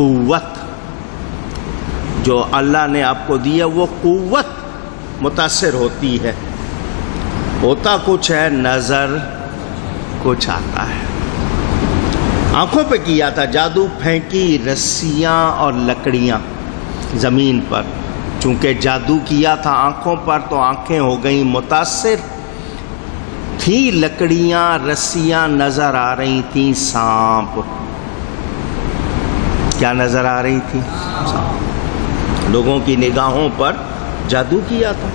قوت جو اللہ نے آپ کو دی ہے وہ قوت متاثر ہوتی ہے، ہوتا کچھ ہے، نظر کچھ آتا ہے۔ آنکھوں پہ کیا تھا جادو، پھینکی رسیاں اور لکڑیاں زمین پر، چونکہ جادو کیا تھا آنکھوں پر تو آنکھیں ہو گئیں متاثر، تھی لکڑیاں رسیاں نظر آ رہی تھیں، سانپ کیا نظر آ رہی تھی؟ لوگوں کی نگاہوں پر جادو کیا تھا۔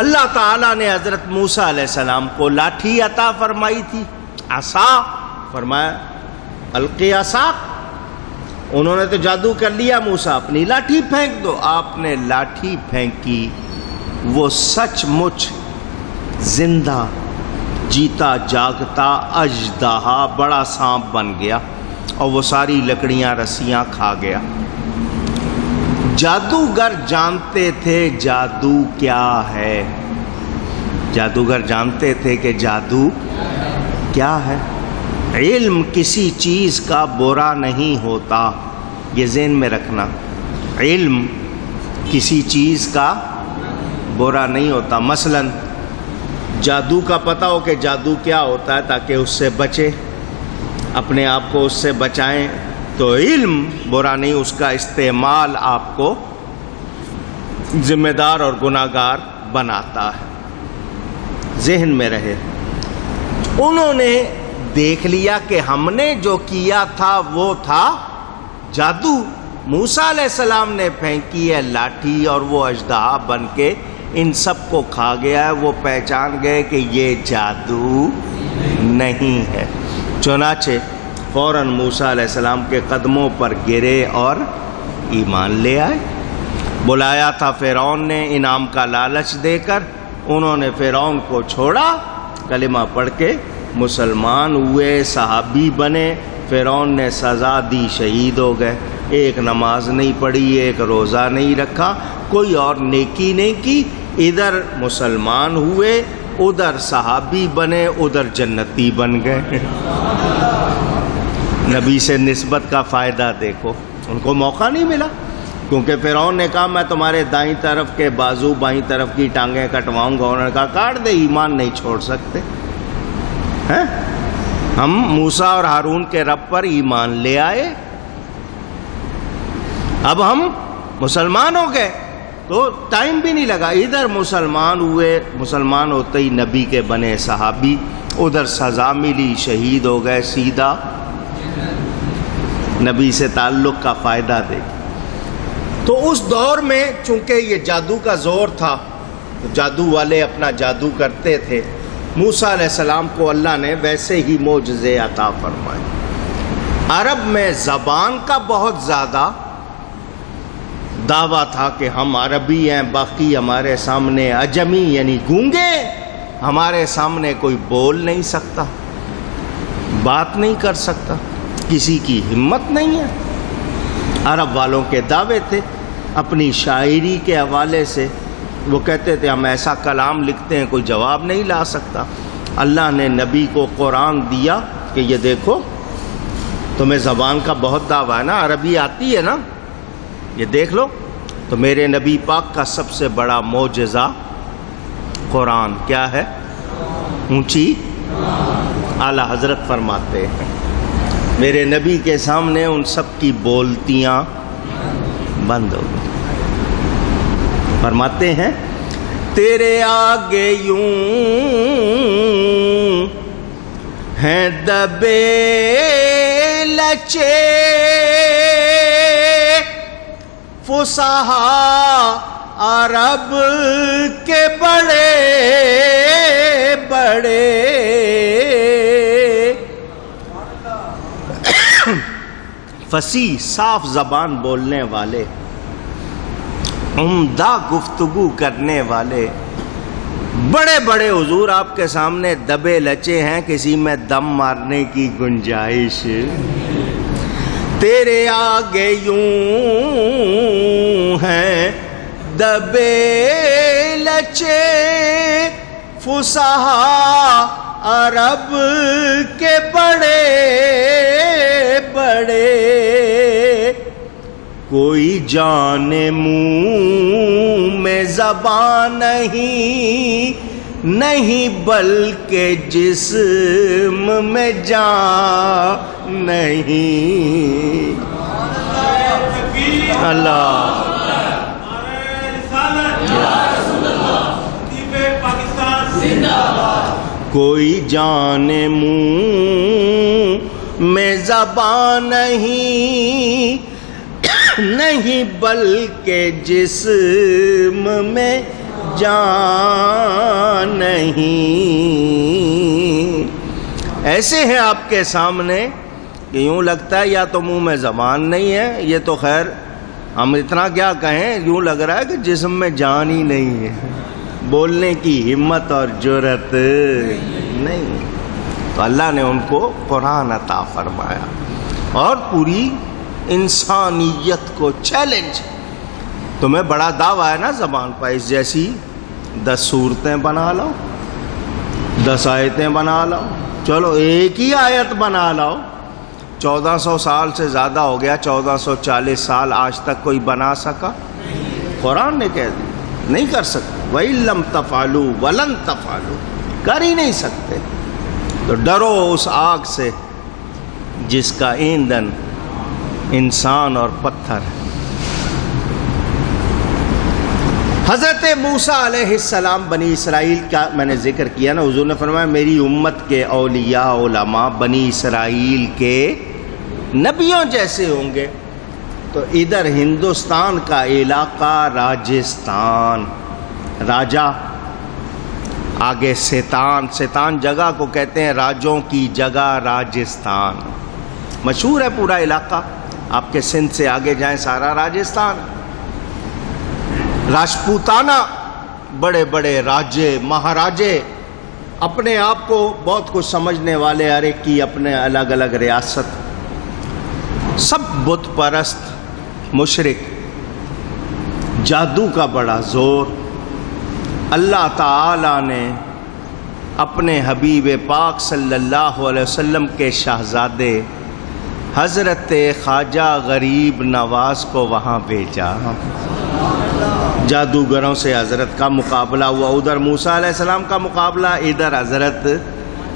اللہ تعالیٰ نے حضرت موسیٰ علیہ السلام کو لاٹھی عطا فرمائی تھی، عصا، فرمایا القی عصاک، انہوں نے تو جادو کر لیا، موسیٰ اپنی لاٹھی پھینک دو، آپ نے لاٹھی پھینکی، وہ سچ مچ زندہ جیتا جاگتا اژدہا بڑا سانپ بن گیا اور وہ ساری لکڑیاں رسیاں کھا گیا۔ جادوگر جانتے تھے جادو کیا ہے، جادوگر جانتے تھے کہ جادو کیا ہے۔ علم کسی چیز کا برا نہیں ہوتا، یہ ذہن میں رکھنا، علم کسی چیز کا برا نہیں ہوتا۔ مثلا جادو کا پتہ ہو کہ جادو کیا ہوتا ہے تاکہ اس سے بچے، اپنے آپ کو اس سے بچائیں، تو علم برا نہیں، اس کا استعمال آپ کو ذمہ دار اور گناہگار بناتا ہے، ذہن میں رہے۔ انہوں نے دیکھ لیا کہ ہم نے جو کیا تھا وہ تھا جادو، موسیٰ علیہ السلام نے پھینکی ہے لاٹھی اور وہ اژدہا بن کے ان سب کو کھا گیا ہے، وہ پہچان گئے کہ یہ جادو نہیں ہے، چنانچہ فوراً موسیٰ علیہ السلام کے قدموں پر گرے اور ایمان لے آئے۔ بلایا تھا فرعون نے انعام کا لالچ دے کر، انہوں نے فرعون کو چھوڑا، کلمہ پڑھ کے مسلمان ہوئے، صحابی بنے، فرعون نے سزا دی، شہید ہو گئے۔ ایک نماز نہیں پڑھی، ایک روزہ نہیں رکھا، کوئی اور نیکی نہیں کی، ادھر مسلمان ہوئے، ادھر صحابی بنے، ادھر جنتی بن گئے۔ نبی سے نسبت کا فائدہ دیکھو، ان کو موقع نہیں ملا، کیونکہ فرعون نے کہا میں تمہارے دائیں طرف کے بازو بائیں طرف کی ٹانگیں کٹواؤں گا، انہوں نے کہا کاٹ دے، ایمان نہیں چھوڑ سکتے ہیں۔ ہم موسیٰ اور ہارون کے رب پر ایمان لے آئے، اب ہم مسلمان ہو گئے، تو ٹائم بھی نہیں لگا، ادھر مسلمان ہوئے، مسلمان ہوتے ہی نبی کے بنے صحابی، ادھر سزا ملی، شہید ہو گئے، سیدھا نبی سے تعلق کا فائدہ دے۔ تو اس دور میں چونکہ یہ جادو کا زور تھا، جادو والے اپنا جادو کرتے تھے، موسیٰ علیہ السلام کو اللہ نے ویسے ہی معجزے عطا فرمائے۔ عرب میں زبان کا بہت زیادہ دعویٰ تھا کہ ہم عربی ہیں، باقی ہمارے سامنے عجمی یعنی گونگے، ہمارے سامنے کوئی بول نہیں سکتا، بات نہیں کر سکتا، کسی کی ہمت نہیں ہے۔ عرب والوں کے دعوے تھے، اپنی شاعری کے حوالے سے وہ کہتے تھے ہم ایسا کلام لکھتے ہیں کوئی جواب نہیں لا سکتا۔ اللہ نے نبی کو قرآن دیا کہ یہ دیکھو تمہیں زبان کا بہت دعویٰ ہے نا، عربی آتی ہے نا، یہ دیکھ لو، تو میرے نبی پاک کا سب سے بڑا معجزہ قرآن کیا ہے؟ اونچی اعلیٰ حضرت فرماتے ہیں میرے نبی کے سامنے ان سب کی بولتیاں بند ہو گئی۔ فرماتے ہیں تیرے آگے یوں ہیں دبے لچے فصحا عرب کے بڑے بڑے، فصیح صاف زبان بولنے والے، عمدہ گفتگو کرنے والے، بڑے بڑے حضور آپ کے سامنے دبے لچے ہیں، کسی میں دم مارنے کی گنجائش۔ تیرے آگے یوں ہیں دبے لچے فصحا عرب کے بڑے بڑے، کوئی جان منہ میں زبان نہیں بلکہ جسم میں جان نہیں. اللہ کوئی جان منہ میں زبان نہیں بلکہ جسم میں جان نہیں. ایسے ہیں آپ کے سامنے کہ یوں لگتا ہے یا تو منہ میں زبان نہیں ہے, یہ تو خیر ہم اتنا کیا کہیں, یوں لگ رہا ہے کہ جسم میں جان ہی نہیں ہے, بولنے کی ہمت اور جرأت نہیں. تو اللہ نے ان کو قرآن عطا فرمایا اور پوری انسانیت کو چیلنج. تمہیں بڑا دعویٰ ہے نا زبان پر, اس جیسی 10 صورتیں بنا لو, 10 آیتیں بنا لو, چلو ایک ہی آیت بنا لو. 1400 سال سے زیادہ ہو گیا, 1440 سال آج تک کوئی بنا سکا؟ قرآن نے کہہ دیا نہیں کر سکتے. وَإِن لَّمْ تَفْعَلُوا وَلَن تَفْعَلُوا, کر ہی نہیں سکتے. تو ڈرو اس آگ سے جس کا ایندھن انسان اور پتھر. حضرت موسیٰ علیہ السلام بنی اسرائیل کا میں نے ذکر کیا نا, حضور نے فرمایا میری امت کے اولیاء علماء بنی اسرائیل کے نبیوں جیسے ہوں گے. تو ادھر ہندوستان کا علاقہ راجستھان, راجا آگے سیتان جگہ کو کہتے ہیں راجوں کی جگہ راجستھان. مشہور ہے پورا علاقہ, آپ کے سندھ سے آگے جائیں سارا راجستھان. راجپوتانہ بڑے بڑے راجے مہاراجے, اپنے آپ کو بہت کچھ سمجھنے والے, ہر ایک کی اپنے الگ الگ ریاست, سب بت پرست مشرک. جادو کا بڑا زور. اللہ تعالی نے اپنے حبیب پاک صلی اللہ علیہ وسلم کے شہزادے حضرت خواجہ غریب نواز کو وہاں بھیجا. جادوگروں سے حضرت کا مقابلہ ہوا, ادھر موسیٰ علیہ السلام کا مقابلہ, ادھر حضرت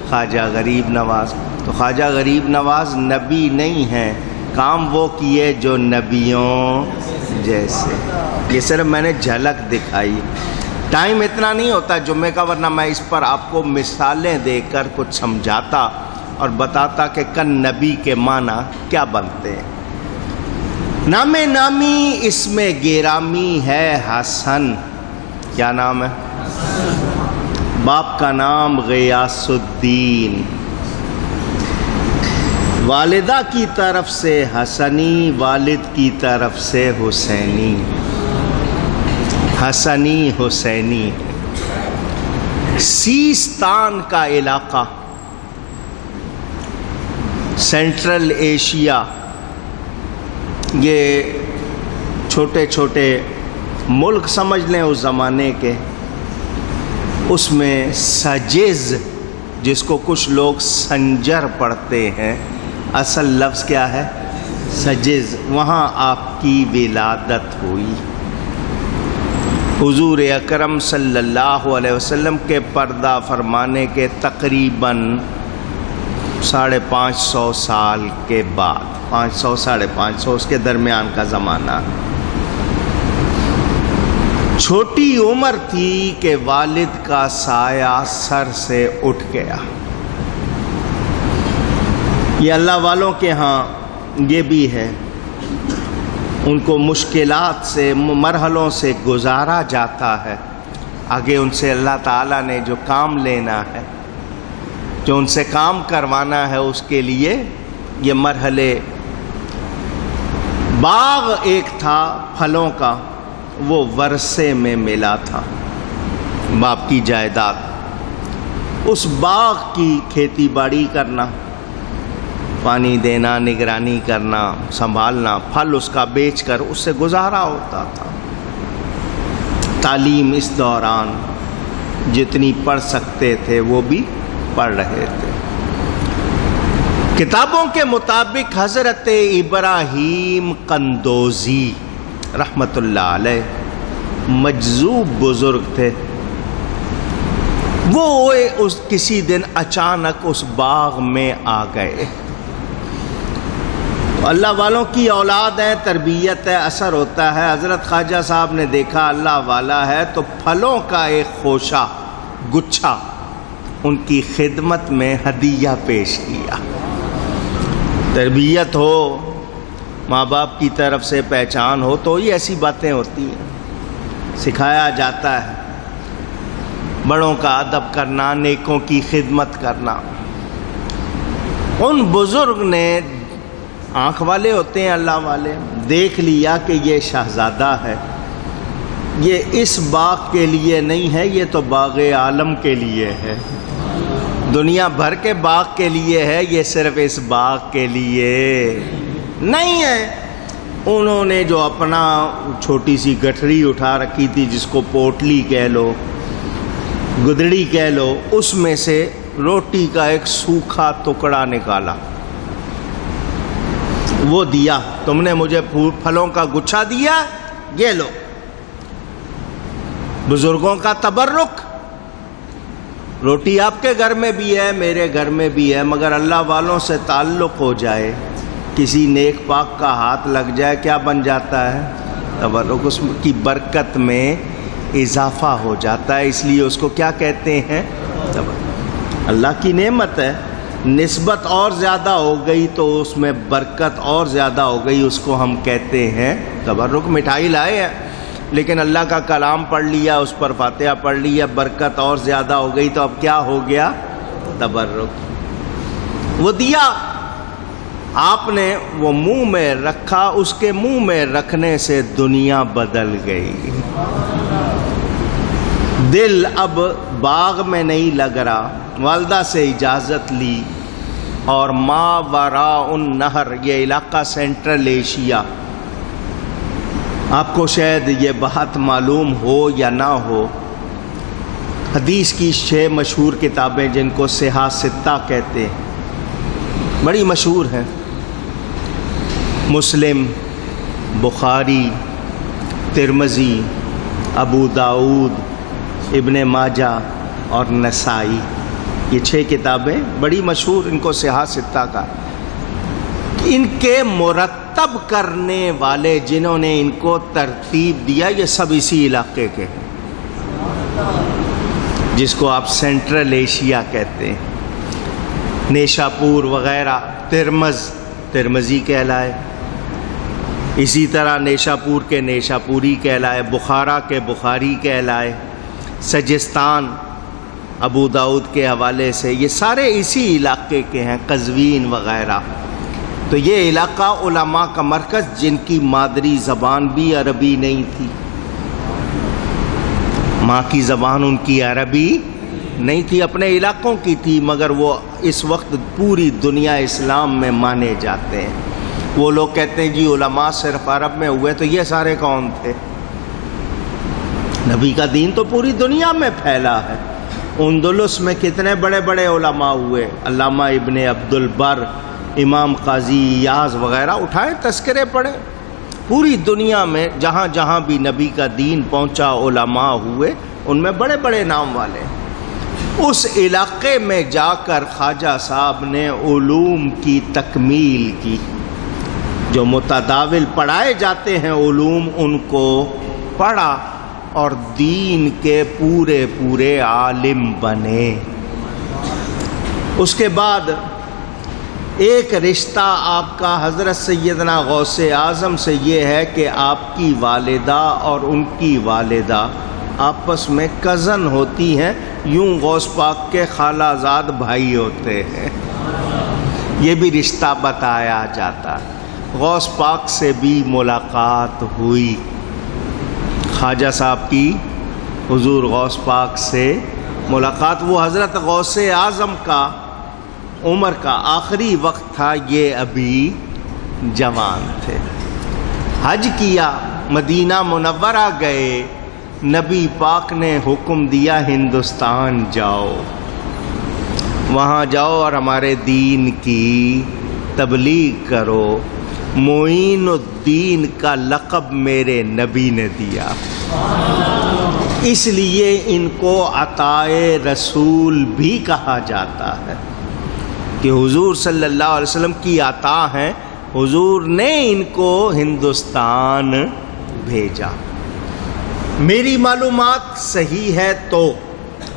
خواجہ غریب نواز. تو خواجہ غریب نواز نبی نہیں ہیں, کام وہ کیے جو نبیوں جیسے. یہ صرف میں نے جھلک دکھائی, ٹائم اتنا نہیں ہوتا جمعے کا, ورنہ میں اس پر آپ کو مثالیں دے کر کچھ سمجھاتا اور بتاتا کہ کن نبی کے معنی کیا بنتے ہیں. نام نامی اس میں گرامی ہے حسن. کیا نام ہے؟ باپ کا نام غیاث الدین, والدہ کی طرف سے حسنی, والد کی طرف سے حسینی. حسنی حسینی. سیستان کا علاقہ سینٹرل ایشیا, یہ چھوٹے چھوٹے ملک سمجھ لیں اس زمانے کے. اس میں سجز, جس کو کچھ لوگ سنجر پڑھتے ہیں, اصل لفظ کیا ہے؟ سجز. وہاں آپ کی ولادت ہوئی. حضور اکرم صلی اللہ علیہ وسلم کے پردہ فرمانے کے تقریباً 550 سال کے بعد, 500 550 اس کے درمیان کا زمانہ. چھوٹی عمر تھی کہ والد کا سایہ سر سے اٹھ گیا. یہ اللہ والوں کے ہاں یہ بھی ہے, ان کو مشکلات سے مرحلوں سے گزارا جاتا ہے. آگے ان سے اللہ تعالیٰ نے جو کام لینا ہے, جو ان سے کام کروانا ہے, اس کے لیے یہ مرحلے. باغ ایک تھا پھلوں کا, وہ ورثے میں ملا تھا, باپ کی جائیداد. اس باغ کی کھیتی باڑی کرنا, پانی دینا, نگرانی کرنا, سنبھالنا, پھل اس کا بیچ کر اس سے گزارا ہوتا تھا. تعلیم اس دوران جتنی پڑھ سکتے تھے وہ بھی پڑھ رہے تھے. کتابوں کے مطابق حضرت ابراہیم قندوزی رحمت اللہ علیہ مجذوب بزرگ تھے. وہ کسی دن اچانک اس باغ میں آ گئے. اللہ والوں کی اولاد ہے، تربیت ہے، اثر ہوتا ہے. حضرت خواجہ صاحب نے دیکھا اللہ والا ہے تو پھلوں کا ایک خوشہ گچھا ان کی خدمت میں ہدیہ پیش کیا. تربیت ہو، ماں باپ کی طرف سے پہچان ہو تو یہ ایسی باتیں ہوتی ہیں. سکھایا جاتا ہے بڑوں کا ادب کرنا، نیکوں کی خدمت کرنا. ان بزرگ نے، آنکھ والے ہوتے ہیں اللہ والے، دیکھ لیا کہ یہ شہزادہ ہے، یہ اس باغ کے لیے نہیں ہے، یہ تو باغ عالم کے لیے ہے، دنیا بھر کے باغ کے لیے ہے، یہ صرف اس باغ کے لیے نہیں ہے. انہوں نے جو اپنا چھوٹی سی گٹھری اٹھا رکھی تھی، جس کو پوٹلی کہہ لو، گدڑی کہہ لو، اس میں سے روٹی کا ایک سوکھا ٹکڑا نکالا، وہ دیا. تم نے مجھے پھلوں کا گچھا دیا، یہ لو. بزرگوں کا تبرک. روٹی آپ کے گھر میں بھی ہے، میرے گھر میں بھی ہے، مگر اللہ والوں سے تعلق ہو جائے، کسی نیک پاک کا ہاتھ لگ جائے، کیا بن جاتا ہے؟ تبرک. اس کی برکت میں اضافہ ہو جاتا ہے، اس لیے اس کو کیا کہتے ہیں؟ تبرک. اللہ کی نعمت ہے، نسبت اور زیادہ ہو گئی تو اس میں برکت اور زیادہ ہو گئی، اس کو ہم کہتے ہیں تبرک. مٹھائی لائے ہیں لیکن اللہ کا کلام پڑھ لیا، اس پر فاتحہ پڑھ لیا، برکت اور زیادہ ہو گئی تو اب کیا ہو گیا؟ تبرک. وہ دیا آپ نے، وہ منہ میں رکھا، اس کے منہ میں رکھنے سے دنیا بدل گئی. دل اب باغ میں نہیں لگ رہا. والدہ سے اجازت لی اور ما وراء النہر، یہ علاقہ سینٹرل ایشیا، آپ کو شاید یہ بات معلوم ہو یا نہ ہو. حدیث کی 6 مشہور کتابیں جن کو صحاح ستہ کہتے ہیں، بڑی مشہور ہیں: مسلم، بخاری، ترمذی، ابو داؤد، ابن ماجہ اور نسائی. یہ 6 کتابیں بڑی مشہور، ان کو صحاح ستہ کا. ان کے مرتب کرنے والے جنہوں نے ان کو ترتیب دیا، یہ سب اسی علاقے کے ہیں جس کو آپ سینٹرل ایشیا کہتے ہیں. نیشاپور وغیرہ، ترمذی کہلائے، اسی طرح نیشاپور کے نیشاپوری کہلائے، بخارا کے بخاری کہلائے، سجستان ابو داؤد کے حوالے سے، یہ سارے اسی علاقے کے ہیں، قزوین وغیرہ. تو یہ علاقہ علماء کا مرکز، جن کی مادری زبان بھی عربی نہیں تھی، ماں کی زبان ان کی عربی نہیں تھی، اپنے علاقوں کی تھی، مگر وہ اس وقت پوری دنیا اسلام میں مانے جاتے ہیں. وہ لوگ کہتے ہیں جی علماء صرف عرب میں ہوئے، تو یہ سارے کون تھے؟ نبی کا دین تو پوری دنیا میں پھیلا ہے. اندلس میں کتنے بڑے بڑے علماء ہوئے، علامہ ابن عبد البر، امام قاضی ایاز وغیرہ، اٹھائیں تذکرے پڑھیں. پوری دنیا میں جہاں جہاں بھی نبی کا دین پہنچا علماء ہوئے، ان میں بڑے بڑے نام والے. اس علاقے میں جا کر خواجہ صاحب نے علوم کی تکمیل کی. جو متداول پڑھائے جاتے ہیں علوم، ان کو پڑھا اور دین کے پورے پورے عالم بنے. اس کے بعد ایک رشتہ آپ کا حضرت سیدنا غوث اعظم سے یہ ہے کہ آپ کی والدہ اور ان کی والدہ آپس میں کزن ہوتی ہیں، یوں غوث پاک کے خالہ زاد بھائی ہوتے ہیں. یہ بھی رشتہ بتایا جاتا. غوث پاک سے بھی ملاقات ہوئی. خواجہ صاحب کی حضور غوث پاک سے ملاقات. وہ حضرت غوث اعظم کا عمر کا آخری وقت تھا، یہ ابھی جوان تھے. حج کیا، مدینہ منورہ گئے، نبی پاک نے حکم دیا ہندوستان جاؤ. وہاں جاؤ اور ہمارے دین کی تبلیغ کرو۔ معین الدین کا لقب میرے نبی نے دیا، اس لیے ان کو عطائے رسول بھی کہا جاتا ہے کہ حضور صلی اللہ علیہ وسلم کی عطا ہیں، حضور نے ان کو ہندوستان بھیجا۔ میری معلومات صحیح ہے تو،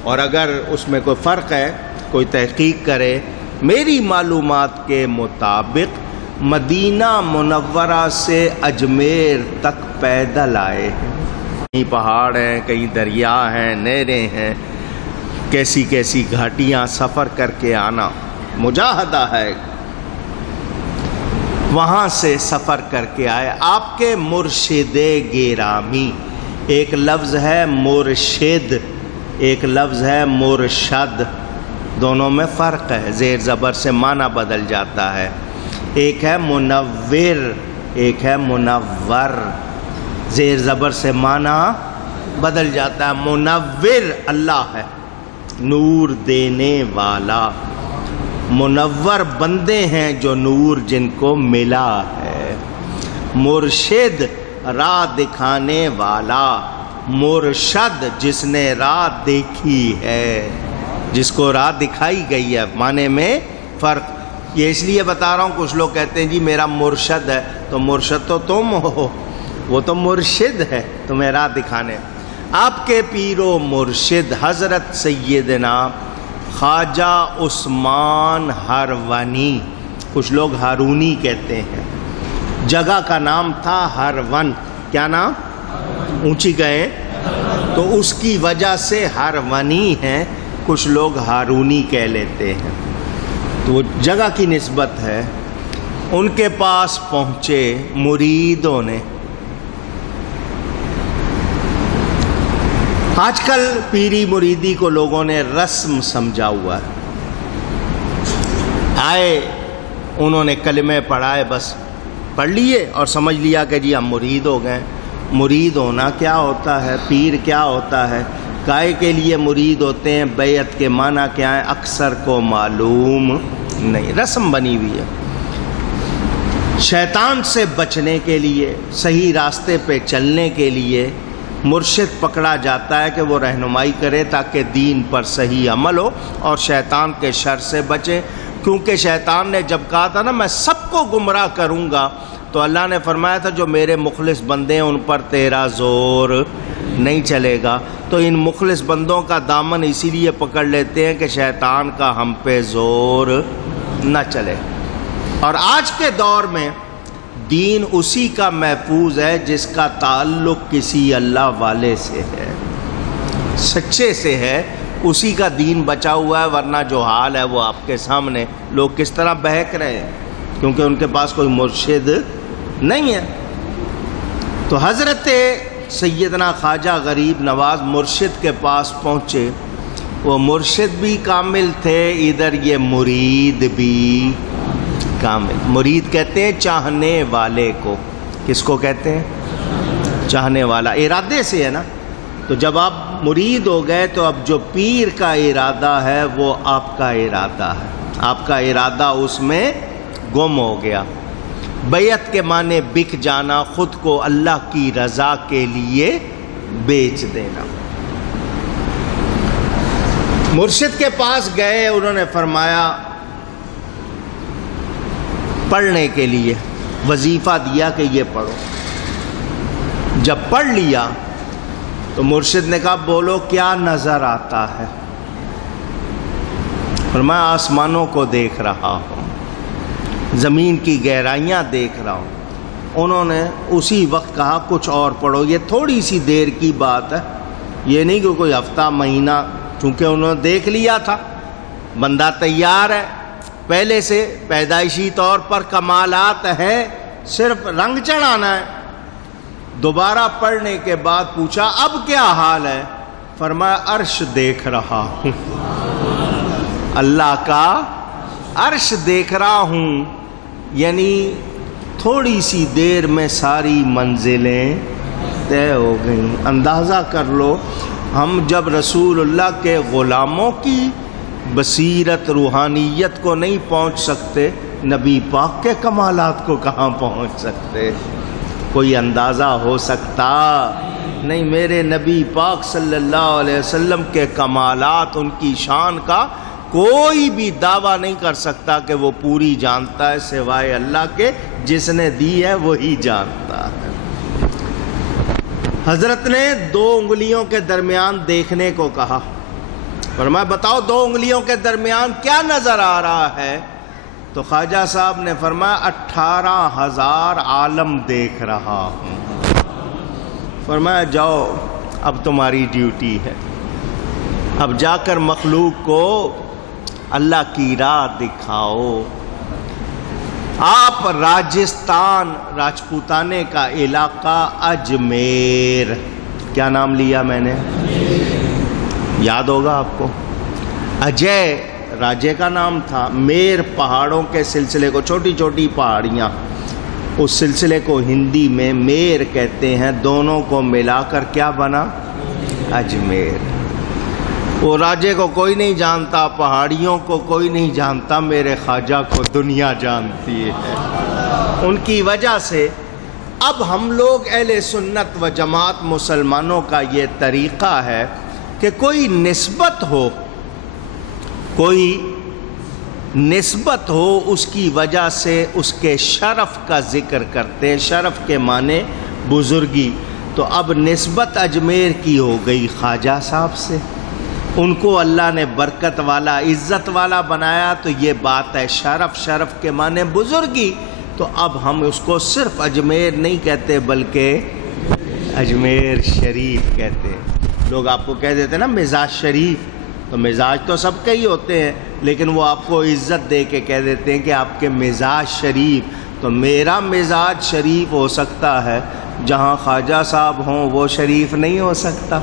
اور اگر اس میں کوئی فرق ہے کوئی تحقیق کرے، میری معلومات کے مطابق مدینہ منورہ سے اجمیر تک پیدل آئے ہیں۔ کہیں پہاڑ ہیں، کہیں دریا ہیں، نہریں ہیں، کیسی کیسی گھاٹیاں سفر کر کے آنا مجاہدہ ہے، وہاں سے سفر کر کے آئے۔ آپ کے مرشد گرامی، ایک لفظ ہے مرشد، ایک لفظ ہے مرشد، دونوں میں فرق ہے، زیر زبر سے معنی بدل جاتا ہے۔ ایک ہے منور، ایک ہے منور، زیر زبر سے معنی بدل جاتا ہے۔ منور اللہ ہے، نور دینے والا، منور بندے ہیں جو نور جن کو ملا ہے۔ مرشد راہ دکھانے والا، مرشد جس نے راہ دیکھی ہے، جس کو راہ دکھائی گئی ہے، معنی میں فرق۔ یہ اس لیے بتا رہا ہوں، کچھ لوگ کہتے ہیں جی میرا مرشد ہے، تو مرشد تو تم ہو، وہ تو مرشد ہے تمہیں راہ دکھانے۔ آپ کے پیر و مرشد حضرت سیدنا خواجہ عثمان ہرونی، کچھ لوگ ہارونی کہتے ہیں، جگہ کا نام تھا ہرون۔ کیا نام؟ اونچی گئے تو اس کی وجہ سے ہرونی ہیں، کچھ لوگ ہارونی کہہ لیتے ہیں، تو وہ جگہ کی نسبت ہے۔ ان کے پاس پہنچے مریدوں نے۔ آج کل پیری مریدی کو لوگوں نے رسم سمجھا ہوا ہے۔ آئے، انہوں نے کلمے پڑھائے، بس پڑھ لیے اور سمجھ لیا کہ جی ہم مرید ہو گئے۔ مرید ہونا کیا ہوتا ہے، پیر کیا ہوتا ہے، کائے کے لیے مرید ہوتے ہیں، بیعت کے معنی کیا ہے، اکثر کو معلوم نہیں، رسم بنی ہوئی ہے۔ شیطان سے بچنے کے لیے، صحیح راستے پہ چلنے کے لیے مرشد پکڑا جاتا ہے کہ وہ رہنمائی کرے تاکہ دین پر صحیح عمل ہو اور شیطان کے شر سے بچے۔ کیونکہ شیطان نے جب کہا تھا نا میں سب کو گمراہ کروں گا، تو اللہ نے فرمایا تھا جو میرے مخلص بندے ہیں ان پر تیرا زور نہیں چلے گا۔ تو ان مخلص بندوں کا دامن اسی لیے پکڑ لیتے ہیں کہ شیطان کا ہم پہ زور نہ چلے۔ اور آج کے دور میں دین اسی کا محفوظ ہے جس کا تعلق کسی اللہ والے سے ہے، سچے سے ہے، اسی کا دین بچا ہوا ہے، ورنہ جو حال ہے وہ آپ کے سامنے، لوگ کس طرح بہک رہے ہیں کیونکہ ان کے پاس کوئی مرشد نہیں ہے۔ تو حضرت سیدنا خواجہ غریب نواز مرشد کے پاس پہنچے، وہ مرشد بھی کامل تھے، ادھر یہ مرید بھی کامل۔ مرید کہتے ہیں چاہنے والے کو، کس کو کہتے ہیں؟ چاہنے والا، ارادے سے ہے نا۔ تو جب آپ مرید ہو گئے تو اب جو پیر کا ارادہ ہے وہ آپ کا ارادہ ہے، آپ کا ارادہ اس میں گم ہو گیا۔ بیعت کے معنی بک جانا، خود کو اللہ کی رضا کے لیے بیچ دینا۔ مرشد کے پاس گئے، انہوں نے فرمایا پڑھنے کے لیے، وظیفہ دیا کہ یہ پڑھو۔ جب پڑھ لیا تو مرشد نے کہا بولو کیا نظر آتا ہے؟ فرمایا آسمانوں کو دیکھ رہا ہوں، زمین کی گہرائیاں دیکھ رہا ہوں۔ انہوں نے اسی وقت کہا کچھ اور پڑھو، یہ تھوڑی سی دیر کی بات ہے، یہ نہیں کہ کوئی ہفتہ مہینہ، چونکہ انہوں نے دیکھ لیا تھا بندہ تیار ہے، پہلے سے پیدائشی طور پر کمالات ہیں، صرف رنگ چڑھانا ہے۔ دوبارہ پڑھنے کے بعد پوچھا اب کیا حال ہے؟ فرمایا عرش دیکھ رہا ہوں، اللہ کا عرش دیکھ رہا ہوں، یعنی تھوڑی سی دیر میں ساری منزلیں طے ہو گئیں۔ اندازہ کر لو، ہم جب رسول اللہ کے غلاموں کی بصیرت روحانیت کو نہیں پہنچ سکتے، نبی پاک کے کمالات کو کہاں پہنچ سکتے؟ کوئی اندازہ ہو سکتا نہیں۔ میرے نبی پاک صلی اللہ علیہ وسلم کے کمالات، ان کی شان کا کوئی بھی دعویٰ نہیں کر سکتا کہ وہ پوری جانتا ہے، سوائے اللہ کے جس نے دی ہے وہی جانتا ہے۔ حضرت نے 2 انگلیوں کے درمیان دیکھنے کو کہا، فرمایا بتاؤ 2 انگلیوں کے درمیان کیا نظر آ رہا ہے؟ تو خواجہ صاحب نے فرمایا 18,000 عالم دیکھ رہا ہوں۔ فرمایا جاؤ اب تمہاری ڈیوٹی ہے، اب جا کر مخلوق کو اللہ کی راہ دکھاؤ۔ آپ راجستھان راجپوتانے کا علاقہ اجمیر، کیا نام لیا میں نے؟ یاد ہوگا آپ کو، اجے راجے کا نام تھا، میر پہاڑوں کے سلسلے کو، چھوٹی چھوٹی پہاڑیاں، اس سلسلے کو ہندی میں میر کہتے ہیں، دونوں کو ملا کر کیا بنا؟ اجمیر۔ وہ راجے کو کوئی نہیں جانتا، پہاڑیوں کو کوئی نہیں جانتا، میرے خواجہ کو دنیا جانتی ہے۔ ان کی وجہ سے اب ہم لوگ اہل سنت و جماعت مسلمانوں کا یہ طریقہ ہے کہ کوئی نسبت ہو، کوئی نسبت ہو، اس کی وجہ سے اس کے شرف کا ذکر کرتے ہیں۔ شرف کے معنی بزرگی، تو اب نسبت اجمیر کی ہو گئی خواجہ صاحب سے، ان کو اللہ نے برکت والا، عزت والا بنایا، تو یہ بات ہے شرف۔ شرف کے معنی بزرگی، تو اب ہم اس کو صرف اجمیر نہیں کہتے بلکہ اجمیر شریف کہتے ہیں۔ لوگ آپ کو کہہ دیتے ہیں نا مزاج شریف، تو مزاج تو سب کے ہی ہوتے ہیں، لیکن وہ آپ کو عزت دے کے کہہ دیتے ہیں کہ آپ کے مزاج شریف۔ تو میرا مزاج شریف ہو سکتا ہے، جہاں خواجہ صاحب ہوں وہ شریف نہیں ہو سکتا۔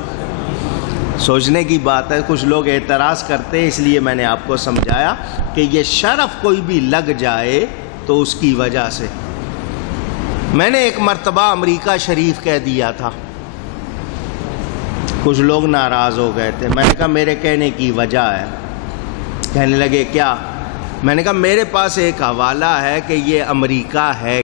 سوچنے کی بات ہے، کچھ لوگ اعتراض کرتے ہیں، اس لیے میں نے آپ کو سمجھایا کہ یہ شرف کوئی بھی لگ جائے تو اس کی وجہ سے۔ میں نے ایک مرتبہ امریکہ شریف کہہ دیا تھا، کچھ لوگ ناراض ہو گئے تھے، میں نے کہا میرے کہنے کی وجہ ہے۔ کہنے لگے کیا؟ میں نے کہا میرے پاس ایک حوالہ ہے کہ یہ امریکہ ہے